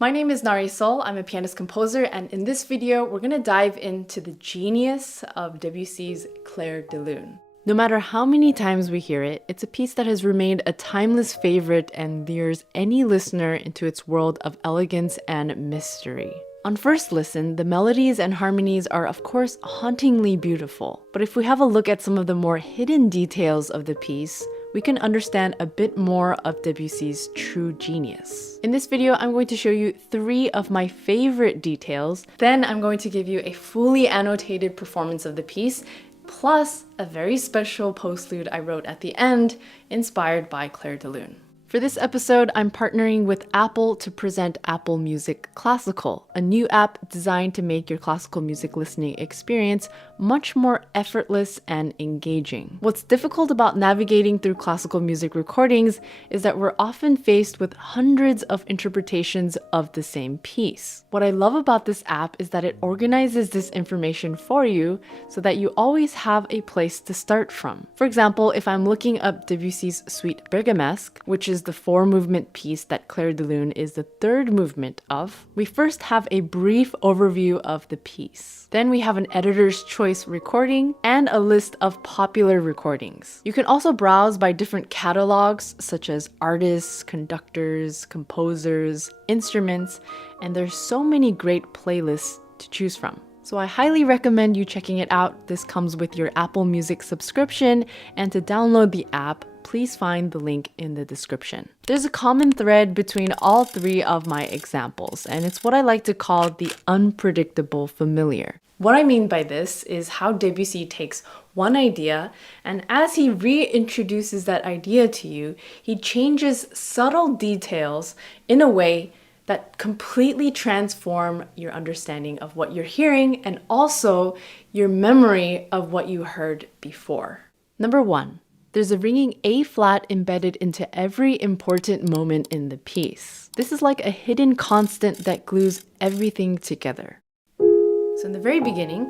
My name is Nahre Sol, I'm a pianist-composer, and in this video, we're gonna dive into the genius of Debussy's Clair de Lune. No matter how many times we hear it, it's a piece that has remained a timeless favorite and lures any listener into its world of elegance and mystery. On first listen, the melodies and harmonies are of course hauntingly beautiful, but if we have a look at some of the more hidden details of the piece, we can understand a bit more of Debussy's true genius. In this video, I'm going to show you 3 of my favorite details. Then I'm going to give you a fully annotated performance of the piece, plus a very special postlude I wrote at the end, inspired by Clair de Lune. For this episode, I'm partnering with Apple to present Apple Music Classical, a new app designed to make your classical music listening experience much more effortless and engaging. What's difficult about navigating through classical music recordings is that we're often faced with hundreds of interpretations of the same piece. What I love about this app is that it organizes this information for you so that you always have a place to start from. For example, if I'm looking up Debussy's Suite Bergamasque, which is the 4-movement piece that Clair de Lune is the 3rd movement of, we first have a brief overview of the piece. Then we have an editor's choice recording and a list of popular recordings. You can also browse by different catalogs such as artists, conductors, composers, instruments, and there's so many great playlists to choose from. So I highly recommend you checking it out. This comes with your Apple Music subscription, and to download the app, please find the link in the description. There's a common thread between all 3 of my examples, and it's what I like to call the unpredictable familiar. What I mean by this is how Debussy takes one idea, and as he reintroduces that idea to you, he changes subtle details in a way that completely transform your understanding of what you're hearing and also your memory of what you heard before. Number 1. There's a ringing A-flat embedded into every important moment in the piece. This is like a hidden constant that glues everything together. So in the very beginning,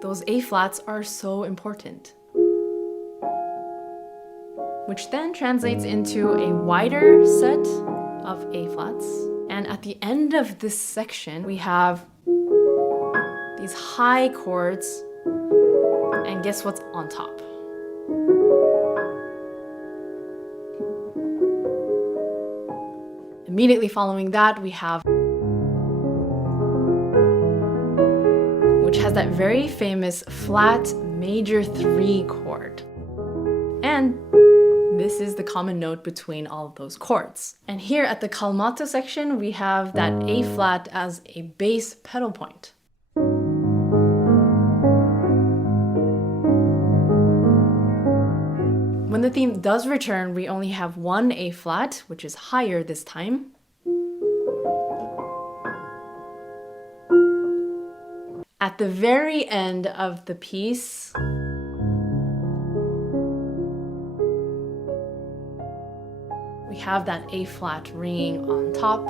those A-flats are so important, which then translates into a wider set of A-flats. And at the end of this section, we have these high chords, and guess what's on top? Immediately following that, we have, which has that very famous flat major 3 chord. And this is the common note between all of those chords. And here at the calmato section, we have that A flat as a bass pedal point. When the theme does return, we only have one A flat, which is higher this time. At the very end of the piece, we have that A flat ringing on top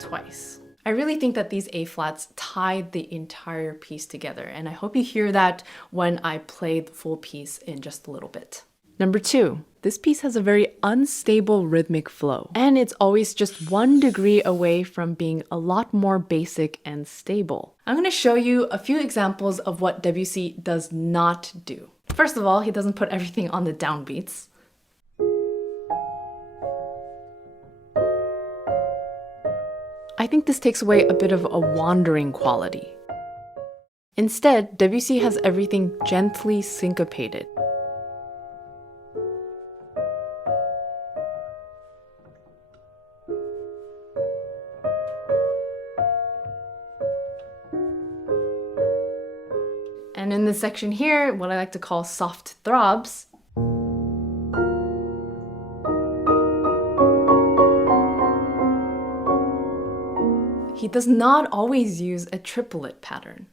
twice. I really think that these A flats tied the entire piece together, and I hope you hear that when I play the full piece in just a little bit. Number 2, this piece has a very unstable rhythmic flow, and it's always just 1 degree away from being a lot more basic and stable. I'm going to show you a few examples of what Debussy does not do. First of all, he doesn't put everything on the downbeats. I think this takes away a bit of a wandering quality. Instead, Debussy has everything gently syncopated. And in this section here, what I like to call soft throbs, he does not always use a triplet pattern.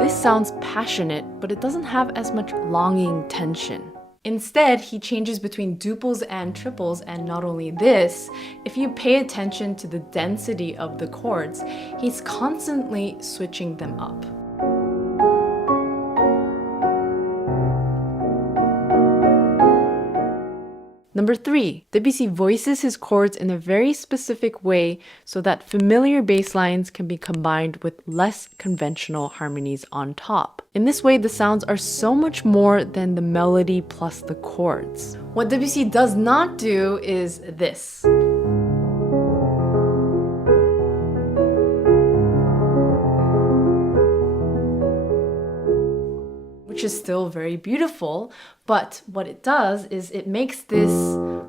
This sounds passionate, but it doesn't have as much longing tension. Instead, he changes between duples and triples, and not only this, if you pay attention to the density of the chords, he's constantly switching them up. Number 3, Debussy voices his chords in a very specific way so that familiar bass lines can be combined with less conventional harmonies on top. In this way, the sounds are so much more than the melody plus the chords. What Debussy does not do is this. Which is still very beautiful, but what it does is it makes this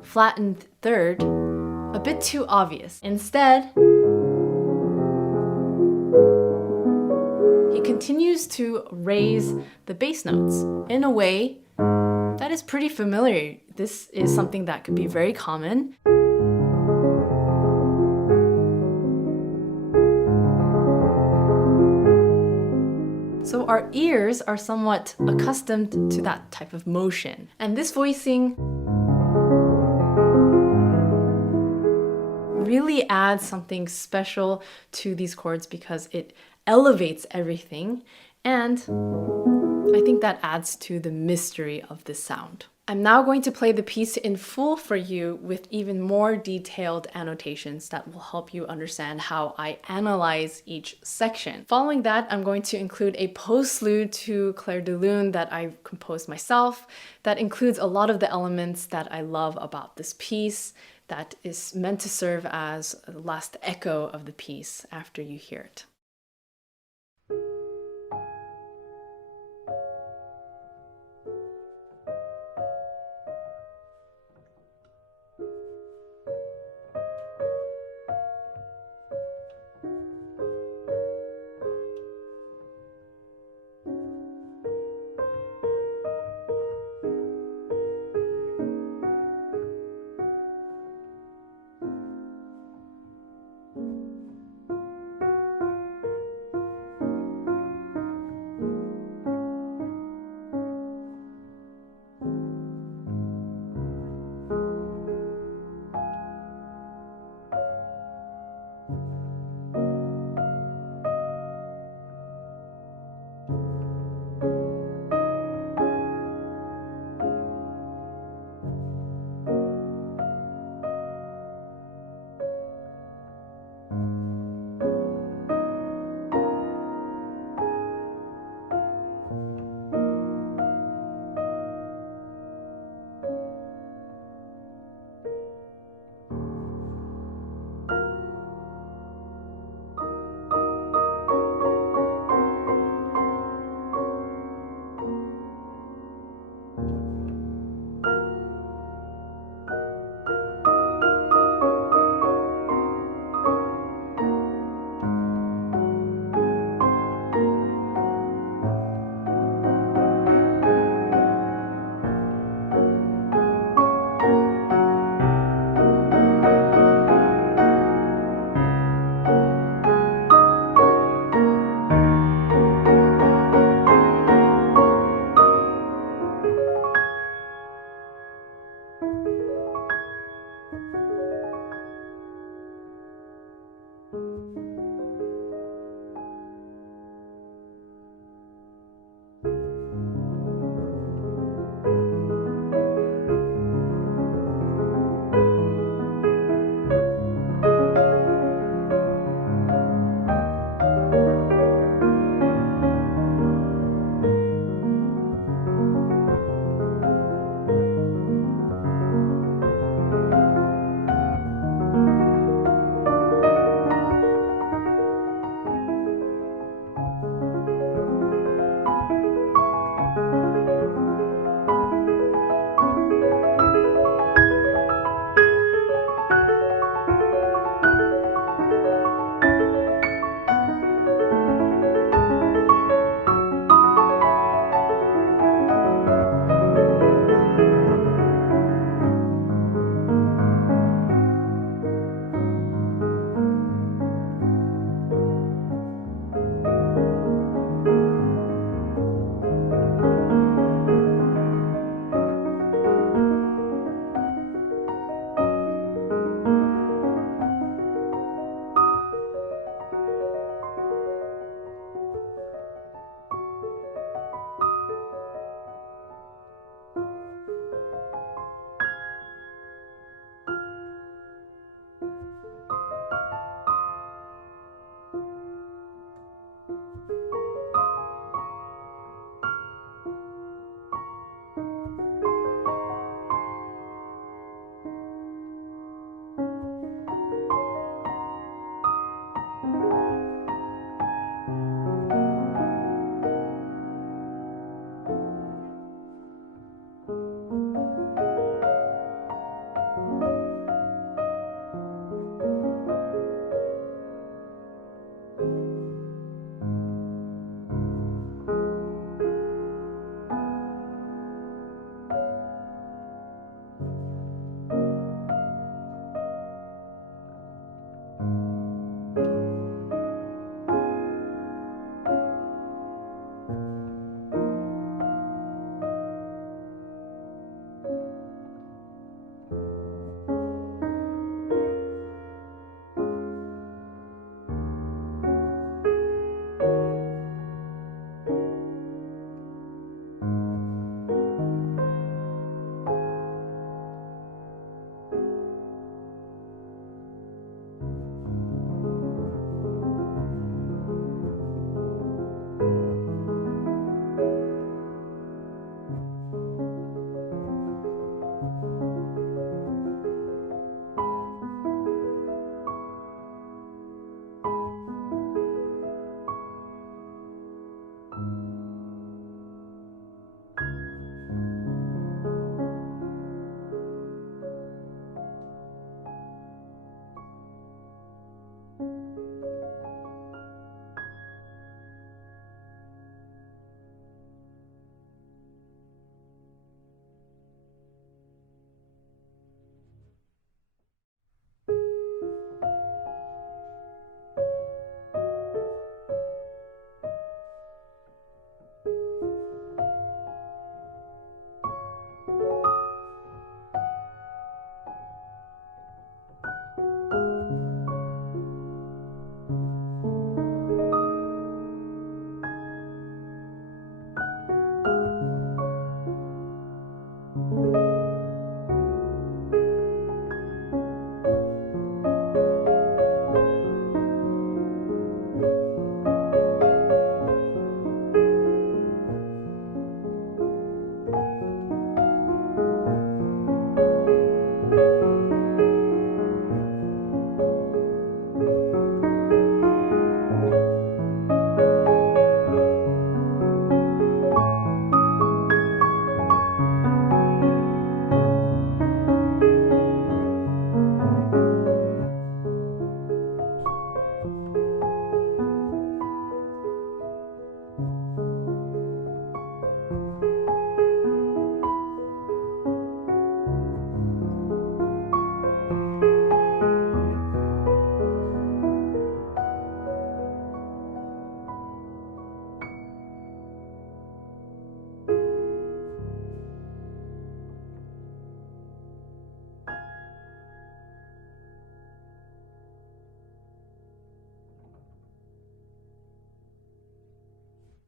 flattened third a bit too obvious. Instead, he continues to raise the bass notes in a way that is pretty familiar. This is something that could be very common. So our ears are somewhat accustomed to that type of motion. And this voicing really adds something special to these chords because it elevates everything, and I think that adds to the mystery of this sound. I'm now going to play the piece in full for you with even more detailed annotations that will help you understand how I analyze each section. Following that, I'm going to include a postlude to Clair de Lune that I composed myself that includes a lot of the elements that I love about this piece that is meant to serve as the last echo of the piece after you hear it.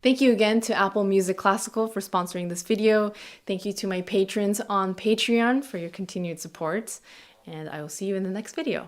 Thank you again to Apple Music Classical for sponsoring this video. Thank you to my patrons on Patreon for your continued support, and I will see you in the next video.